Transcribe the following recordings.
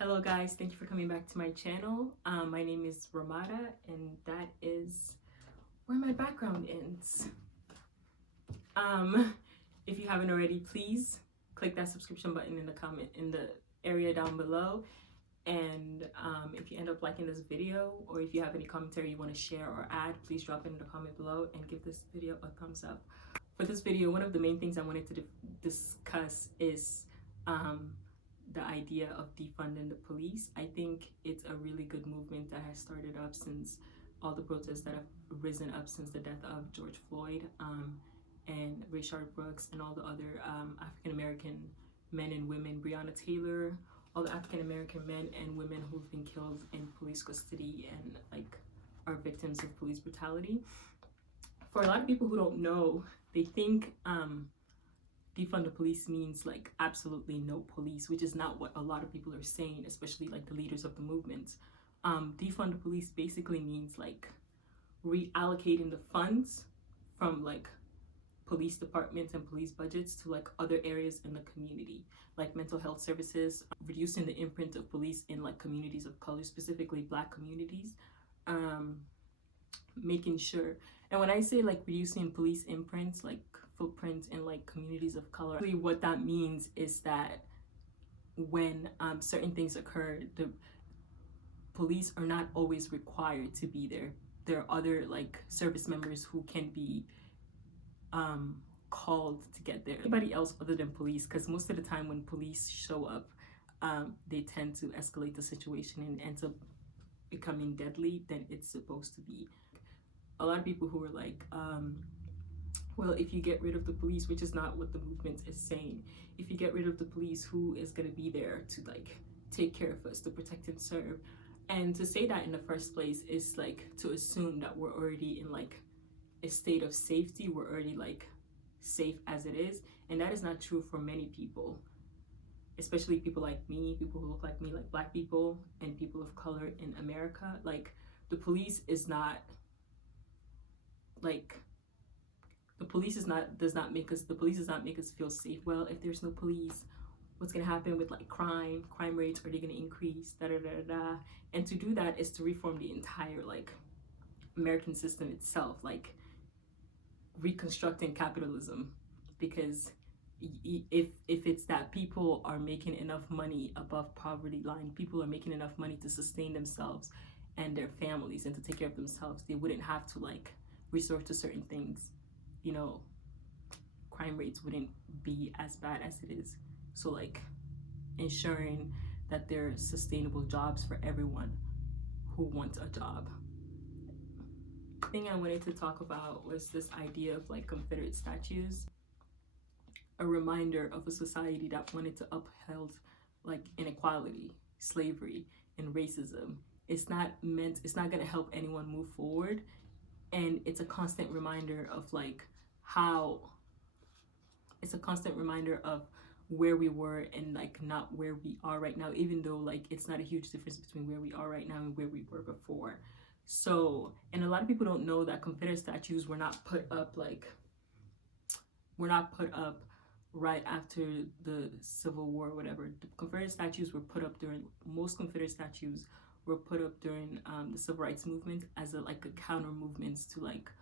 Hello guys, thank you for coming back to my channel. My name is Ramada and that is where my background ends. If you haven't already, please click that subscription button in the area down below. And if you end up liking this video, or if you have any commentary you want to share or add, please drop it in the comment below and give this video a thumbs up. For this video, one of the main things I wanted to discuss is the idea of defunding the police. I think it's a really good movement that has started up since all the protests that have risen up since the death of George Floyd and Rayshard Brooks and all the other African-American men and women, Breonna Taylor, all the African-American men and women who've been killed in police custody and like are victims of police brutality. For a lot of people who don't know, they think defund the police means like absolutely no police, which is not what a lot of people are saying, especially like the leaders of the movement. Defund the police basically means like reallocating the funds from like police departments and police budgets to like other areas in the community, like mental health services, reducing the imprint of police in like communities of color, specifically Black communities, making sure. And when I say like reducing police imprints, like footprints in like communities of color, really what that means is that when certain things occur, the police are not always required to be there. There are other like service members who can be called to get there. Anybody else other than police, because most of the time when police show up, they tend to escalate the situation and ends up becoming deadly than it's supposed to be. A lot of people who are like, well, if you get rid of the police, which is not what the movement is saying, if you get rid of the police, who is going to be there to like take care of us, to protect and serve? And to say that in the first place is like to assume that we're already in like a state of safety, we're already like safe as it is, and that is not true for many people, especially people like me, people who look like me, like Black people and people of color in America. Like the police is not like, the police does not make us feel safe. Well, if there's no police, what's gonna happen with like crime rates? Are they gonna increase? And to do that is to reform the entire like American system itself, like reconstructing capitalism. Because if it's that people are making enough money above poverty line, people are making enough money to sustain themselves and their families and to take care of themselves, they wouldn't have to like resort to certain things. You know, crime rates wouldn't be as bad as it is. So like ensuring that there are sustainable jobs for everyone who wants a job. The thing I wanted to talk about was this idea of like Confederate statues, a reminder of a society that wanted to uphold like inequality, slavery, and racism. It's not gonna help anyone move forward. And it's a constant reminder of like of where we were and like not where we are right now, even though like it's not a huge difference between where we are right now and where we were before. So, and a lot of people don't know that Confederate statues were not put up right after the Civil War or whatever. The Confederate statues were put up most Confederate statues were put up during the Civil Rights Movement as a counter movement to like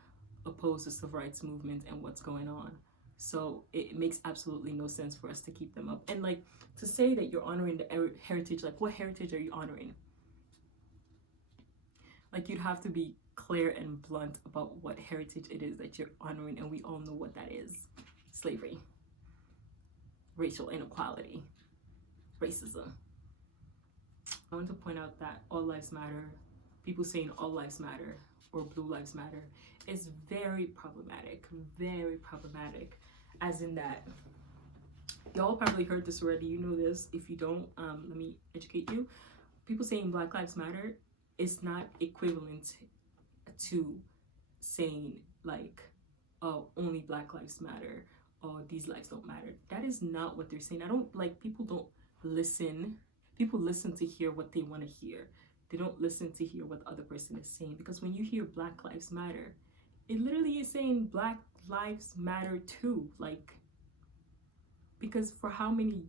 oppose the Civil Rights Movement and what's going on. So it makes absolutely no sense for us to keep them up. And like to say that you're honoring the heritage, like what heritage are you honoring? Like you'd have to be clear and blunt about what heritage it is that you're honoring, and we all know what that is: slavery, racial inequality, racism. I want to point out that all lives matter, people saying all lives matter or blue lives matter, is very problematic, as in that, y'all probably heard this already, you know this. If you don't, let me educate you. People saying Black Lives Matter is not equivalent to saying like, oh, only Black lives matter, or these lives don't matter. That is not what they're saying. People don't listen. People listen to hear what they want to hear. They don't listen to hear what the other person is saying. Because when you hear Black Lives Matter, it literally is saying Black Lives Matter too. Like, because for how many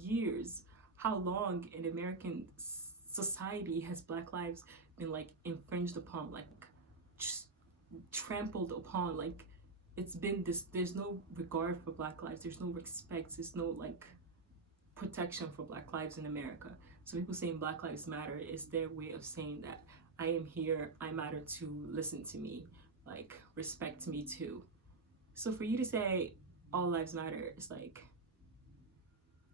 years how long in American society has Black lives been like infringed upon, like just trampled upon? Like, it's been this, there's no regard for Black lives, there's no respect, there's no like protection for Black lives in America. So people saying Black Lives Matter is their way of saying that I am here, I matter too, listen to me, like respect me too. So for you to say all lives matter, it's like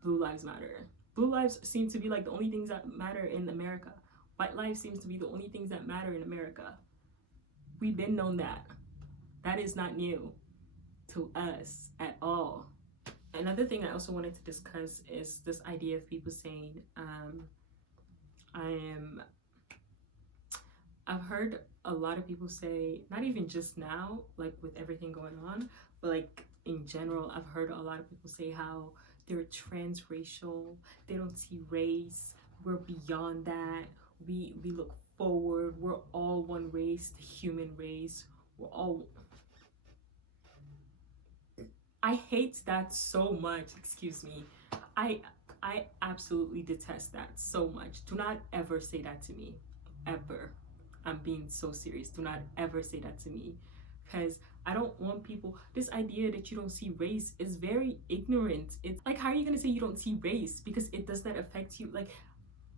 blue lives matter. Blue lives seem to be like the only things that matter in America. White lives seems to be the only things that matter in America. We've been known that. That is not new to us at all. Another thing I also wanted to discuss is this idea of people saying, I've heard a lot of people say, not even just now, like with everything going on, but like in general, I've heard a lot of people say how they're transracial, they don't see race, we're beyond that, we look forward, we're all one race, the human race, we're all... I hate that so much, excuse me. I absolutely detest that so much. Do not ever say that to me, ever. I'm being so serious. Do not ever say that to me, because I don't want people, this idea that you don't see race is very ignorant. It's like, how are you gonna say you don't see race because it does not affect you? Like,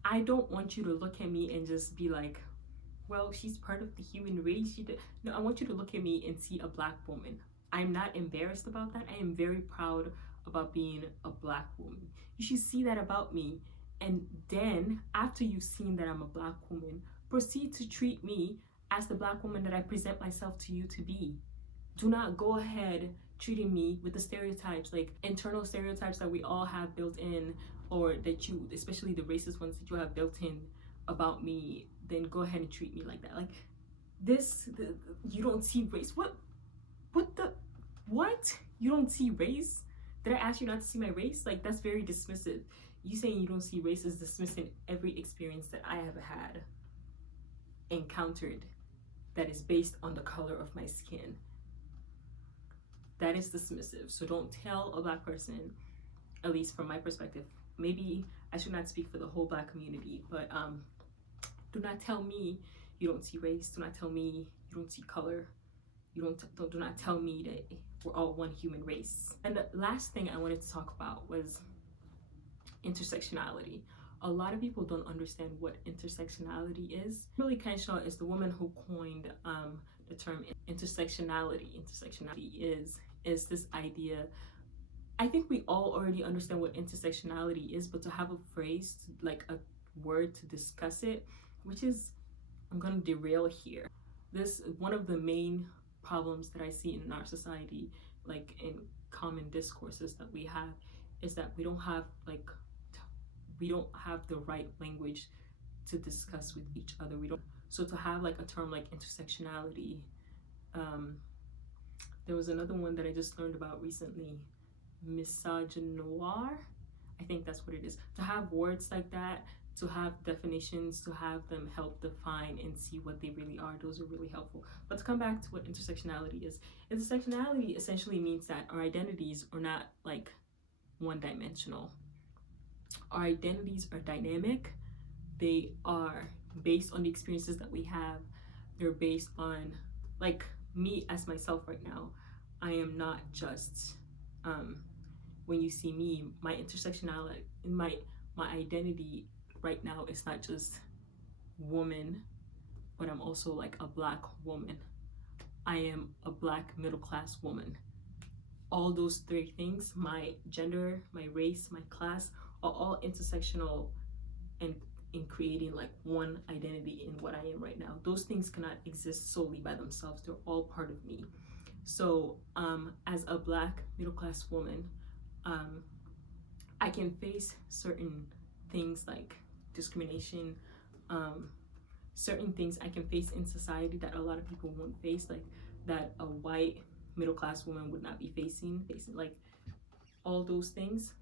I don't want you to look at me and just be like, well, she's part of the human race. No, I want you to look at me and see a Black woman. I'm not embarrassed about that. I am very proud about being a Black woman. You should see that about me. And then after you've seen that I'm a Black woman, proceed to treat me as the Black woman that I present myself to you to be. Do not go ahead treating me with the stereotypes, like internal stereotypes that we all have built in, or that you, especially the racist ones that you have built in about me, then go ahead and treat me like that. Like this, you don't see race. What? You don't see race? Did I ask you not to see my race? Like, that's very dismissive. You saying you don't see race is dismissing every experience that I have had, encountered, that is based on the color of my skin. That is dismissive. So don't tell a Black person, at least from my perspective, maybe I should not speak for the whole Black community, but do not tell me you don't see race. Do not tell me you don't see color. Do not tell me that we're all one human race. And the last thing I wanted to talk about was intersectionality. A lot of people don't understand what intersectionality is. Really, Kenshaw is the woman who coined the term intersectionality. Intersectionality is this idea. I think we all already understand what intersectionality is, but to have a phrase, like a word to discuss it, which is, I'm gonna derail here. This, one of the main problems that I see in our society, like in common discourses that we have, is that we don't have the right language to discuss with each other. So to have like a term like intersectionality, there was another one that I just learned about recently, misogynoir, I think that's what it is. To have words like that, to have definitions, to have them help define and see what they really are, those are really helpful. But to come back to what intersectionality is, intersectionality essentially means that our identities are not like one-dimensional. Our identities are dynamic. They are based on the experiences that we have. They're based on, like, me as myself right now. I am not just, when you see me, my intersectionality, my identity right now is not just woman, but I'm also like a Black woman. I am a Black middle-class woman. All those three things, my gender, my race, my class, are all intersectional and in creating like one identity in what I am right now. Those things cannot exist solely by themselves. They're all part of me. So as a Black middle-class woman, I can face certain things like discrimination, certain things I can face in society that a lot of people won't face, like that a white middle-class woman would not be facing. Like, all those things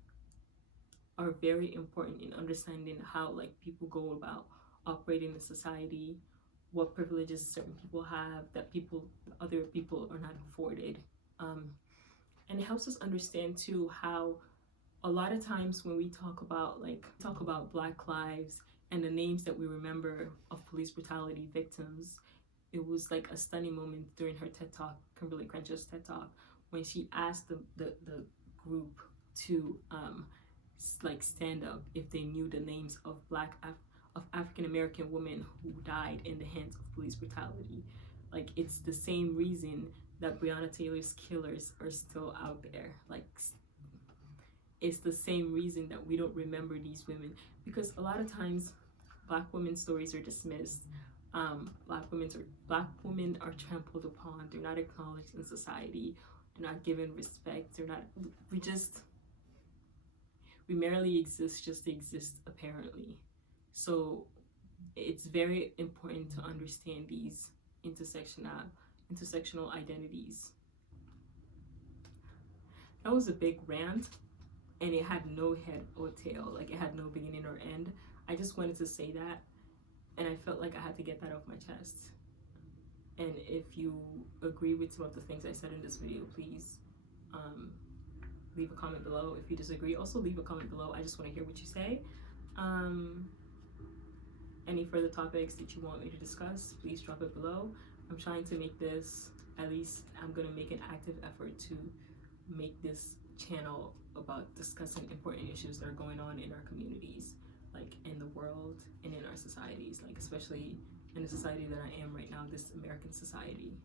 are very important in understanding how like people go about operating in society, what privileges certain people have that other people are not afforded, and it helps us understand too how a lot of times when we talk about Black lives and the names that we remember of police brutality victims, it was like a stunning moment during her TED Talk, Kimberly Crenshaw TED Talk, when she asked the group to like stand up if they knew the names of African American women who died in the hands of police brutality. Like, it's the same reason that Breonna Taylor's killers are still out there. Like, it's the same reason that we don't remember these women, because a lot of times Black women's stories are dismissed. Black women are trampled upon. They're not acknowledged in society. They're not given respect. We merely exist just to exist, apparently. So it's very important to understand these intersectional identities. That was a big rant, and it had no head or tail. Like, it had no beginning or end. I just wanted to say that, and I felt like I had to get that off my chest. And if you agree with some of the things I said in this video, please leave a comment below. If you disagree, also leave a comment below. I just want to hear what you say. Any further topics that you want me to discuss, please drop it below. I'm trying to make this, at least I'm going to make an active effort to make this channel about discussing important issues that are going on in our communities, like in the world and in our societies, like especially in the society that I am right now, this American society.